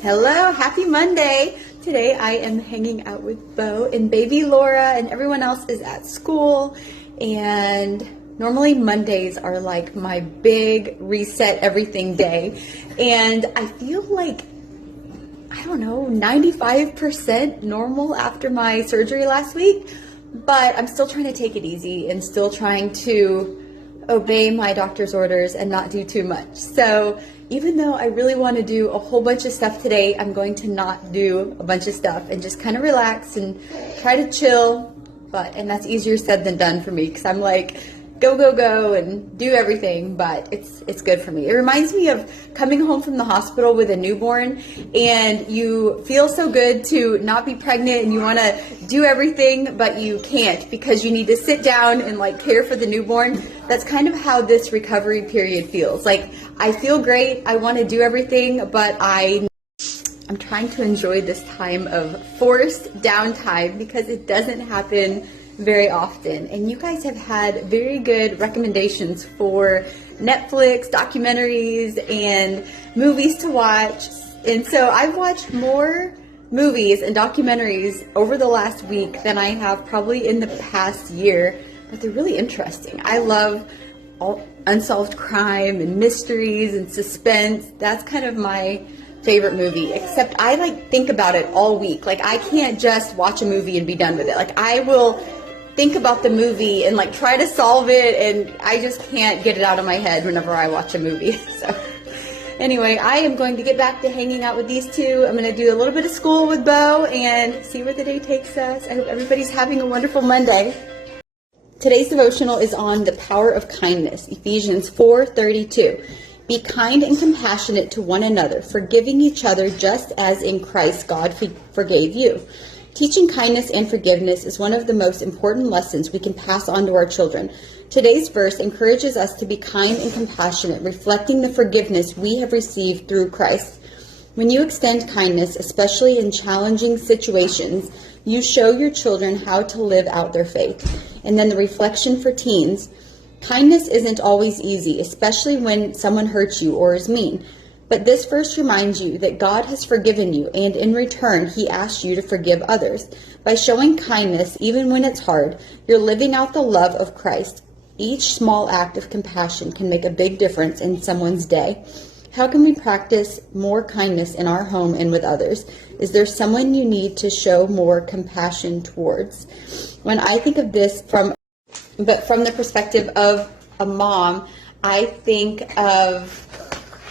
Hello, happy Monday. Today I am hanging out with Bo and baby Laura, and everyone else is at school. And normally Mondays are like my big reset everything day. And I feel like, I don't know, 95% normal after my surgery last week. But I'm still trying to take it easy and still trying to obey my doctor's orders and not do too much. So even though I really want to do a whole bunch of stuff today, I'm going to not do a bunch of stuff and just kind of relax and try to chill. And that's easier said than done for me because I'm like, go, go, go and do everything, but it's good for me. It reminds me of coming home from the hospital with a newborn and you feel so good to not be pregnant and you want to do everything, but you can't because you need to sit down and like care for the newborn. That's kind of how this recovery period feels. Like I feel great, I want to do everything, but I'm trying to enjoy this time of forced downtime because it doesn't happen very often. And you guys have had very good recommendations for Netflix, documentaries, and movies to watch. And so I've watched more movies and documentaries over the last week than I have probably in the past year, but they're really interesting. I love all unsolved crime and mysteries and suspense. That's kind of my favorite movie, except I like think about it all week. Like I can't just watch a movie and be done with it. Like I will think about the movie and like try to solve it, and I just can't get it out of my head whenever I watch a movie. So anyway, I am going to get back to hanging out with these two. I'm going to do a little bit of school with Bo and see where the day takes us. I hope everybody's having a wonderful Monday. Today's devotional is on the power of kindness, Ephesians 4:32. Be kind and compassionate to one another, forgiving each other just as in Christ God forgave you. Teaching kindness and forgiveness is one of the most important lessons we can pass on to our children. Today's verse encourages us to be kind and compassionate, reflecting the forgiveness we have received through Christ. When you extend kindness, especially in challenging situations, you show your children how to live out their faith. And then the reflection for teens: kindness isn't always easy, especially when someone hurts you or is mean. But this verse reminds you that God has forgiven you, and in return, He asks you to forgive others. By showing kindness, even when it's hard, you're living out the love of Christ. Each small act of compassion can make a big difference in someone's day. How can we practice more kindness in our home and with others? Is there someone you need to show more compassion towards? When I think of this from the perspective of a mom, I think of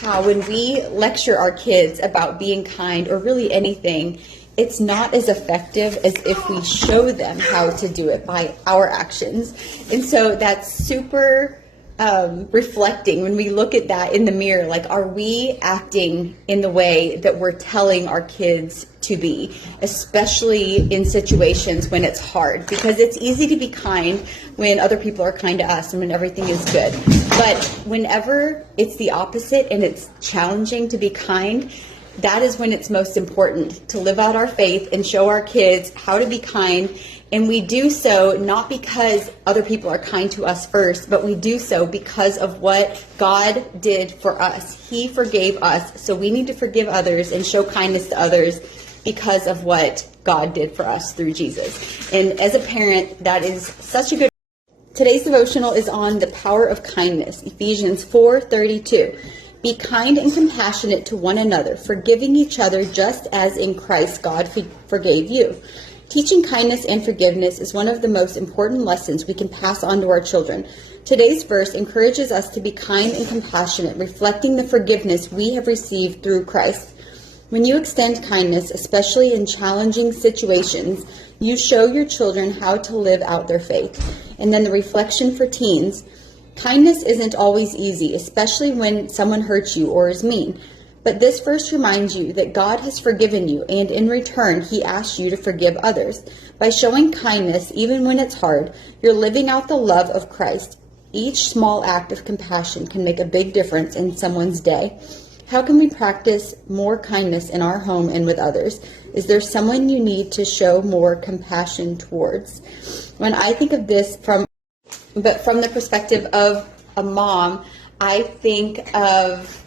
how when we lecture our kids about being kind or really anything, it's not as effective as if we show them how to do it by our actions. And so that's super reflecting when we look at that in the mirror. Like, are we acting in the way that we're telling our kids to be, especially in situations when it's hard? Because it's easy to be kind when other people are kind to us and when everything is good. But whenever it's the opposite and it's challenging to be kind, that is when it's most important to live out our faith and show our kids how to be kind. And we do so not because other people are kind to us first, but we do so because of what God did for us. He forgave us, so we need to forgive others and show kindness to others because of what God did for us through Jesus. And as a parent, that is such a good. Today's devotional is on the power of kindness, Ephesians 4:32. Be kind and compassionate to one another, forgiving each other just as in Christ God forgave you. Teaching kindness and forgiveness is one of the most important lessons we can pass on to our children. Today's verse encourages us to be kind and compassionate, reflecting the forgiveness we have received through Christ. When you extend kindness, especially in challenging situations, you show your children how to live out their faith. And then the reflection for teens: kindness isn't always easy, especially when someone hurts you or is mean. But this verse reminds you that God has forgiven you, and in return, He asks you to forgive others. By showing kindness, even when it's hard, you're living out the love of Christ. Each small act of compassion can make a big difference in someone's day. How can we practice more kindness in our home and with others? Is there someone you need to show more compassion towards? When I think of this from the perspective of a mom, I think of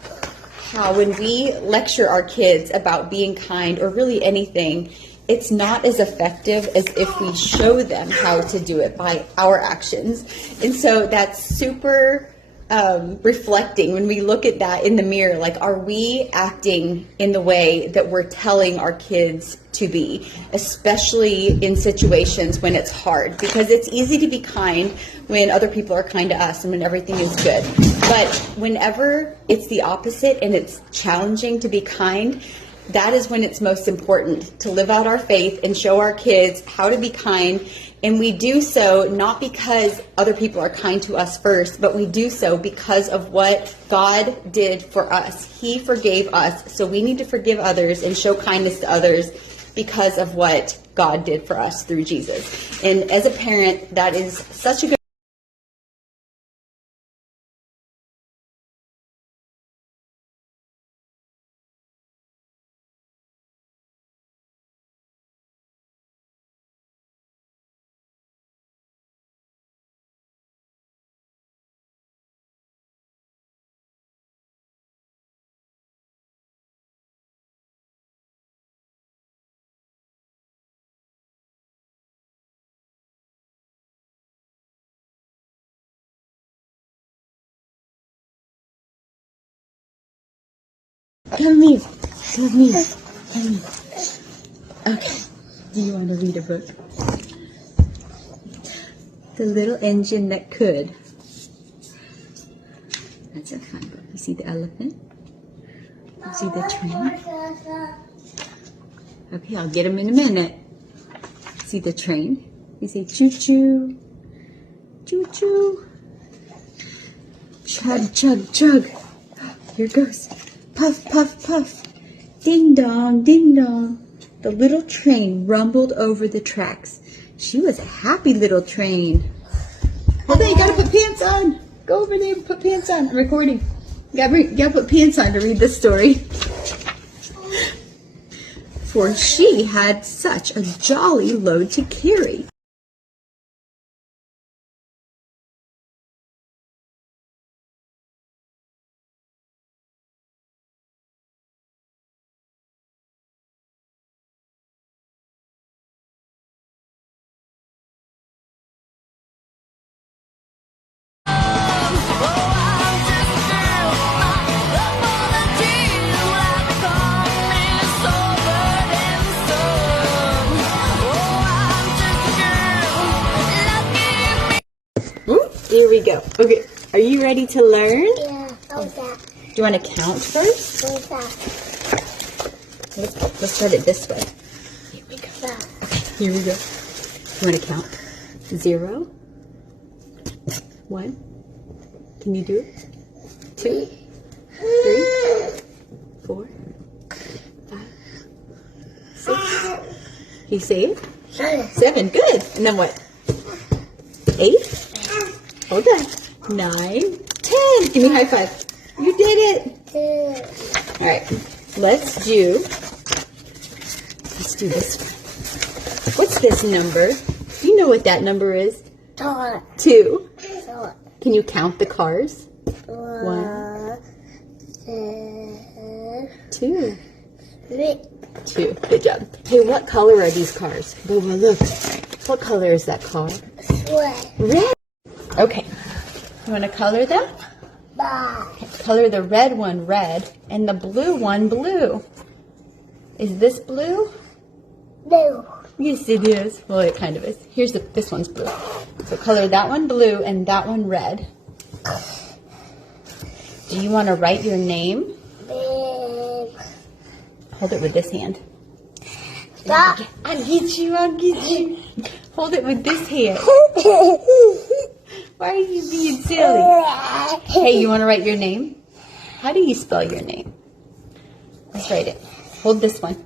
how when we lecture our kids about being kind or really anything, it's not as effective as if we show them how to do it by our actions. And so that's super reflecting when we look at that in the mirror. Like, are we acting in the way that we're telling our kids to be, especially in situations when it's hard? Because it's easy to be kind when other people are kind to us and when everything is good. But whenever it's the opposite and it's challenging to be kind, that is when it's most important to live out our faith and show our kids how to be kind. And we do so not because other people are kind to us first, but we do so because of what God did for us. He forgave us, so we need to forgive others and show kindness to others because of what God did for us through Jesus. And as a parent, that is such a good Come here. Come here. Come here. Okay. Do you want to read a book? The Little Engine That Could. That's a fun book. You see the elephant? You see the train? Okay, I'll get him in a minute. See the train? You see choo-choo. Choo-choo. Chug, chug, chug. Here it goes. Puff, puff, puff. Ding dong, ding dong. The little train rumbled over the tracks. She was a happy little train. Hold on, you gotta put pants on. Go over there and put pants on. I'm recording. You gotta put pants on to read this story. For she had such a jolly load to carry. Here we go. Okay, are you ready to learn? Yeah, how's that? Do you want to count first? How's that? Let's start it this way. Here we go. That. Okay, here we go. You want to count? 0, 1. Can you do it? 2, 3, 4, 5, 6. Can you say it? 7. Good. And then what? 8. Hold on. 9, 10. Give me a high five. You did it. All right. Let's do this one. What's this number? Do you know what that number is? 2. Can you count the cars? 1, 2. 2. Good job. Hey, what color are these cars? Boba, look. What color is that car? Red. Okay. You want to color them? Okay, color the red one red and the blue one blue. Is this blue? No. Yes, it is. Well, it kind of is. Here's this one's blue. So color that one blue and that one red. Do you want to write your name? Hold it with this hand. Stop. I'll get you. Hold it with this hand. Why are you being silly? Hey, you want to write your name? How do you spell your name? Let's write it. Hold this one.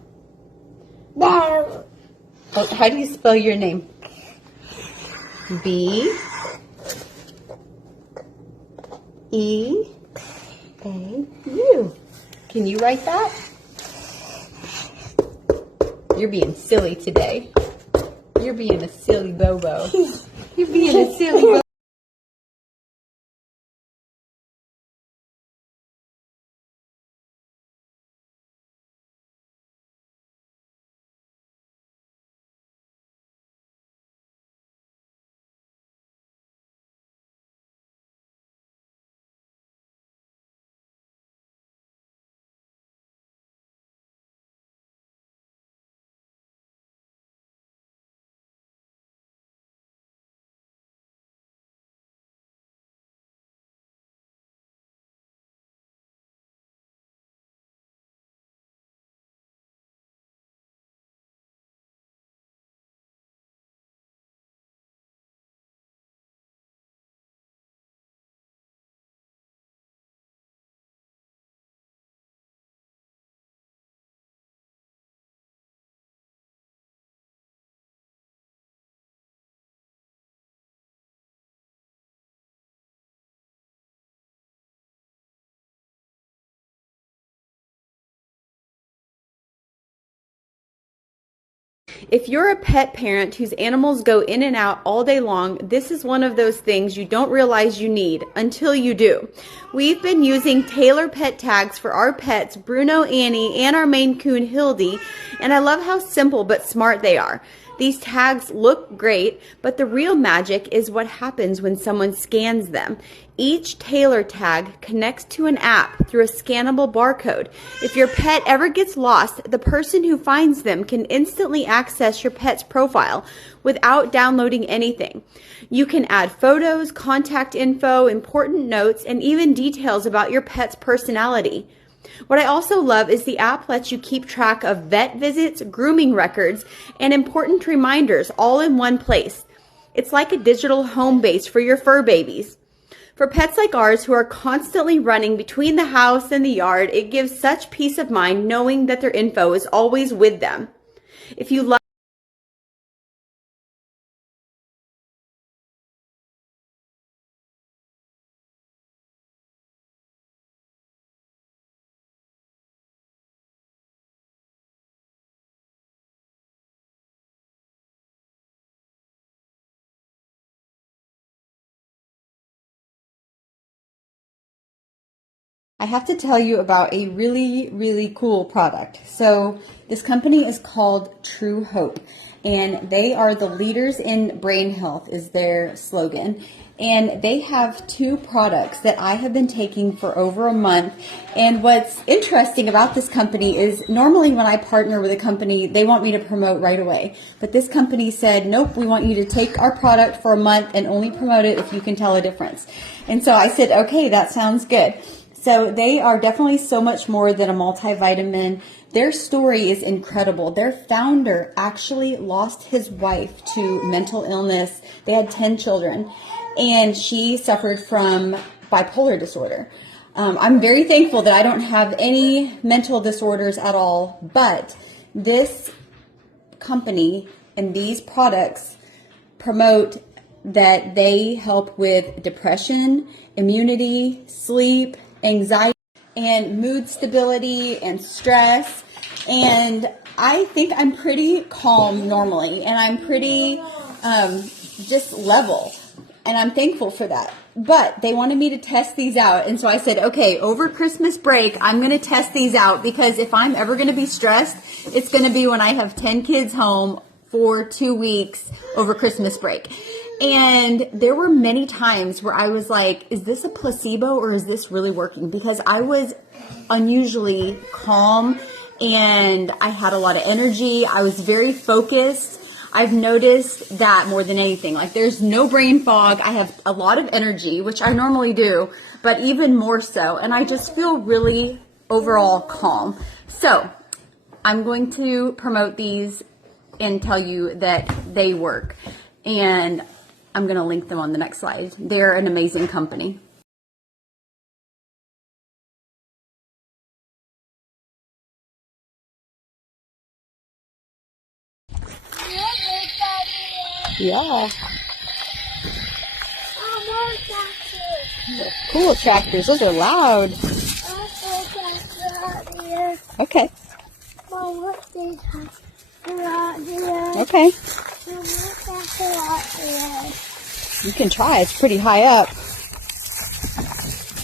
No. How do you spell your name? B E A U. Can you write that? You're being silly today. You're being a silly bobo. You're being a silly bobo. If you're a pet parent whose animals go in and out all day long, this is one of those things you don't realize you need until you do. We've been using Taylor pet tags for our pets, Bruno, Annie, and our Maine Coon, Hildy, and I love how simple but smart they are. These tags look great, but the real magic is what happens when someone scans them. Each Taylor tag connects to an app through a scannable barcode. If your pet ever gets lost, the person who finds them can instantly access your pet's profile without downloading anything. You can add photos, contact info, important notes, and even details about your pet's personality. What I also love is the app lets you keep track of vet visits, grooming records, and important reminders all in one place. It's like a digital home base for your fur babies. For pets like ours who are constantly running between the house and the yard, it gives such peace of mind knowing that their info is always with them. If you love I have to tell you about a really, really cool product. So this company is called True Hope, and they are the leaders in brain health is their slogan. And they have two products that I have been taking for over a month. And what's interesting about this company is normally when I partner with a company, they want me to promote right away. But this company said, nope, we want you to take our product for a month and only promote it if you can tell a difference. And so I said, okay, that sounds good. So they are definitely so much more than a multivitamin. Their story is incredible. Their founder actually lost his wife to mental illness. They had 10 children, and she suffered from bipolar disorder. I'm very thankful that I don't have any mental disorders at all, but this company and these products promote that they help with depression, immunity, sleep, anxiety, and mood stability and stress. And I think I'm pretty calm normally, and I'm pretty just level, and I'm thankful for that. But they wanted me to test these out, and so I said, okay, over Christmas break, I'm going to test these out, because if I'm ever going to be stressed, it's going to be when I have 10 kids home for 2 weeks over Christmas break. And there were many times where I was like, is this a placebo or is this really working? Because I was unusually calm and I had a lot of energy. I was very focused. I've noticed that more than anything. Like, there's no brain fog. I have a lot of energy, which I normally do, but even more so. And I just feel really overall calm. So I'm going to promote these and tell you that they work. And I'm going to link them on the next slide. They're an amazing company. Yeah. Cool tractors. Those are loud. Okay. Okay. You can try. It's pretty high up.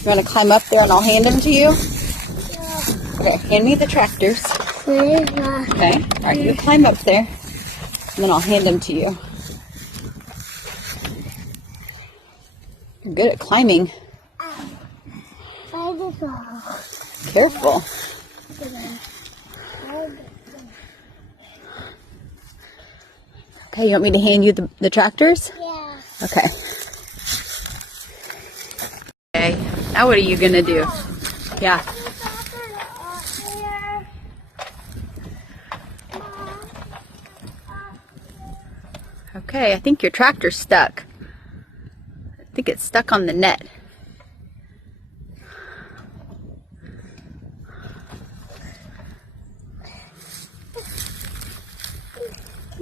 You want to climb up there and I'll hand them to you? Okay, hand me the tractors. Okay. All right, you climb up there and then I'll hand them to you. You're good at climbing. Careful. Okay, you want me to hand you the tractors? Yeah. Okay. Okay, now what are you going to do? Yeah. Okay, I think your tractor's stuck. I think it's stuck on the net.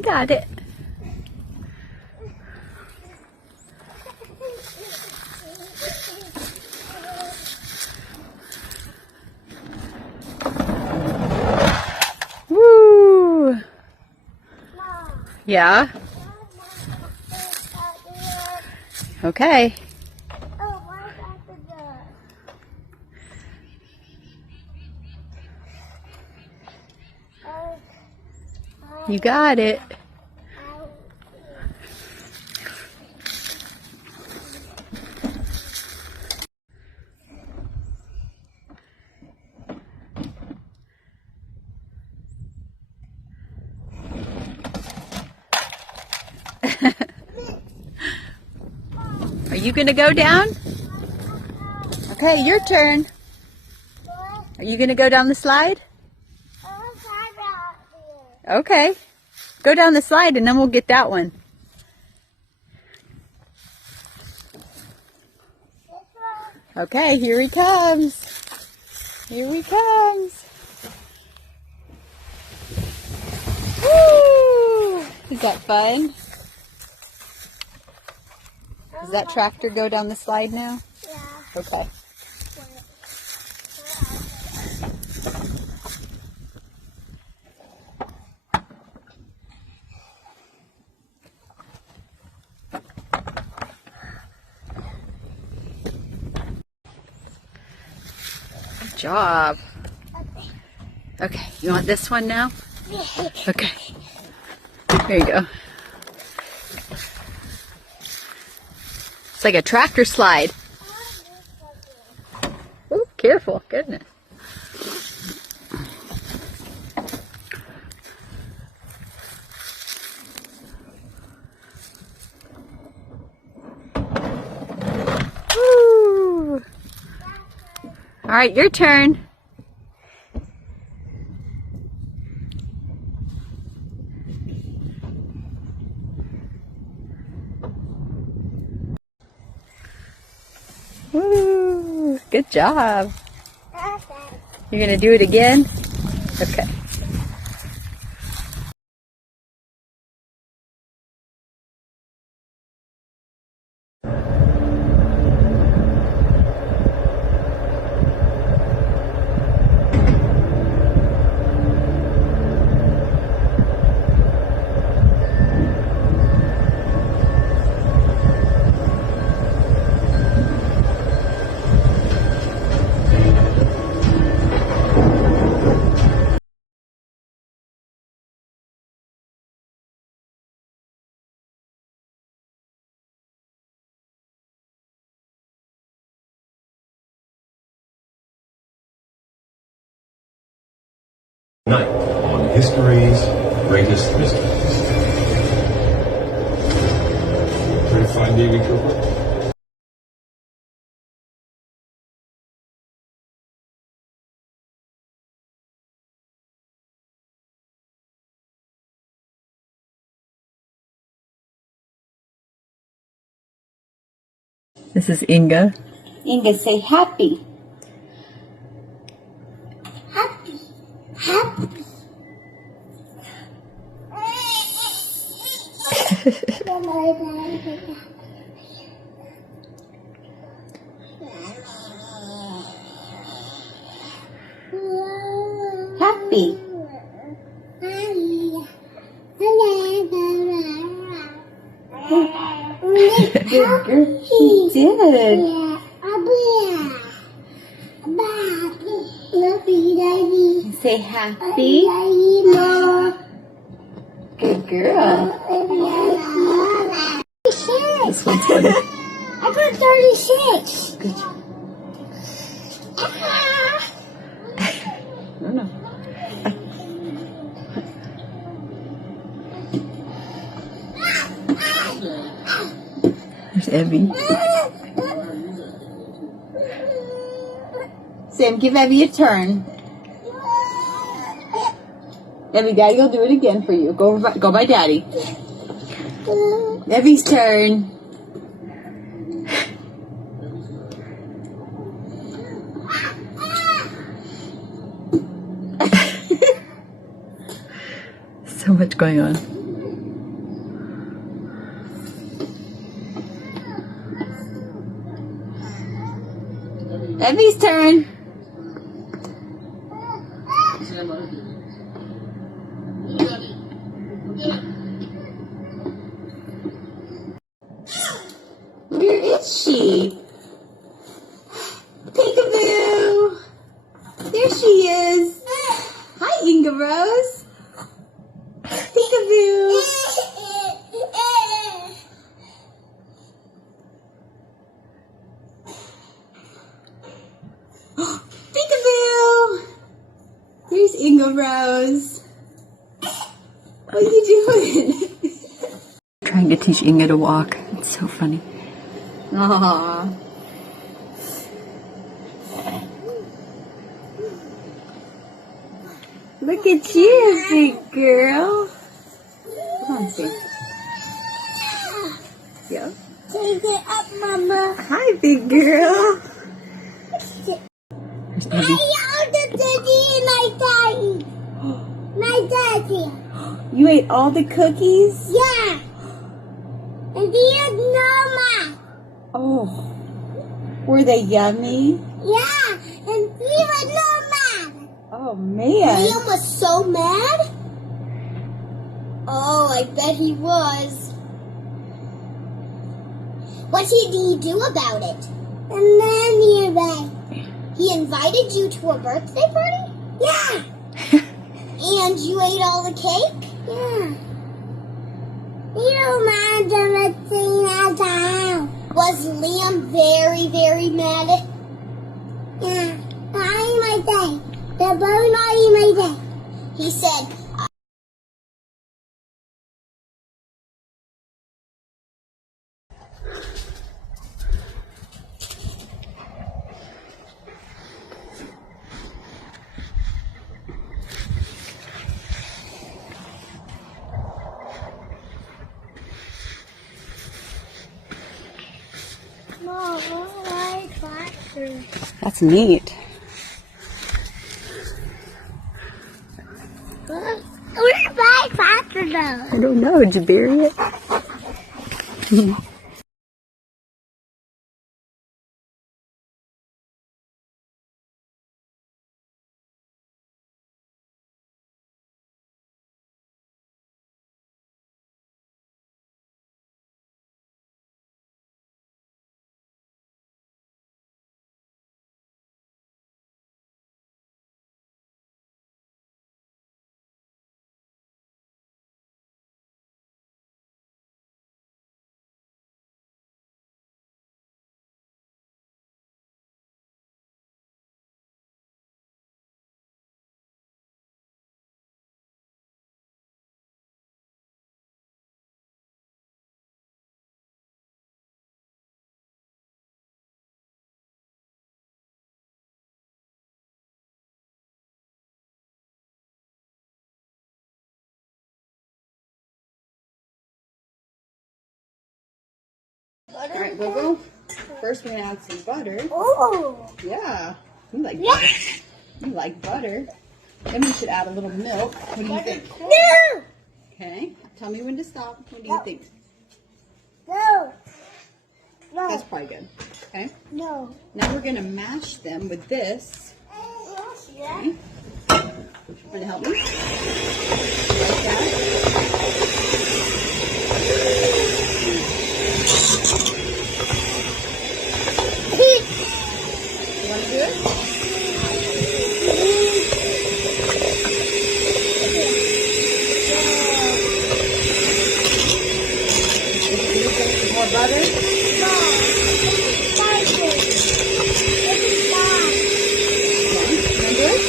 Got it. Woo! Yeah? Okay. Oh, why got the door? You got it. Are you gonna go down? Okay, your turn. Are you gonna go down the slide? Okay. Go down the slide and then we'll get that one. Okay, here he comes. Here he comes. Woo! Is that fun? Does that tractor go down the slide now? Yeah. Okay. Good job. Okay, you want this one now? Okay. There you go. It's like a tractor slide. Oh, careful. Goodness. Woo. All right, your turn. Woo. Good job. You're going to do it again? Okay. Night on History's Greatest Mysteries. Ready to find Davy Cooper? This is Inga. Inga, say happy. Happy. Happy. Happy. Good girl. She did. Say happy. Good girl. This one's funny. I got 36. Good job. I don't know. There's Evie. Sam, give Evie a turn. Evie, Daddy will do it again for you. Go by Daddy. Evie's turn. So much going on. Evie's turn. she? Peekaboo! There she is. Hi, Inga Rose. Peekaboo. Peekaboo! There's Inga Rose. What are you doing? Trying to teach Inga to walk. It's so funny. Aww. Look at you, big girl. Come on, Steve. Yeah. Take it up, Mama. Hi, big girl. I ate the cookie and my daddy. You ate all the cookies? Yeah. And there's no more. Oh. Were they yummy? Yeah. And he was no mad. Oh, man. Liam was so mad? Oh, I bet he was. What did he do about it? And then he invited you to a birthday party? Yeah. And you ate all the cake? Yeah. You don't mind everything at all. Was Liam very, very mad? Yeah. Not in my day. They're both not in my day. He said, Mom, I like tractors. That's neat. Where's my tractor though? I don't know. Did you bury it? All right, Bobo. First, we're gonna add some butter. Oh. Yeah, you like butter. You like butter. Then we should add a little milk. What do you think? No. Okay. Tell me when to stop. What do you think? No. No. That's probably good. Okay. No. Now we're gonna mash them with this. Yeah. Okay. Want to help me? Like that. You want to do it? More butter? Remember it?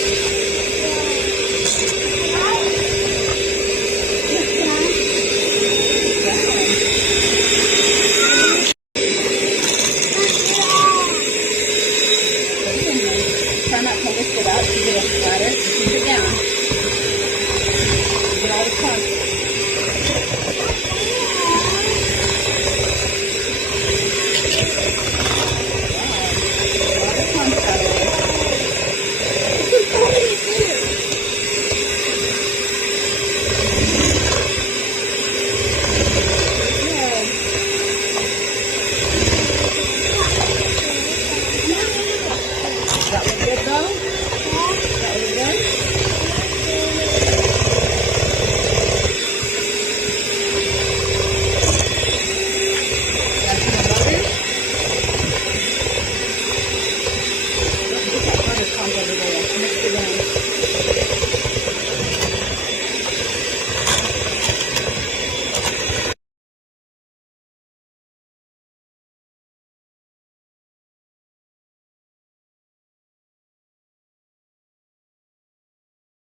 Try not to lift it up to get it flatter. Keep it down. Get all the crunch.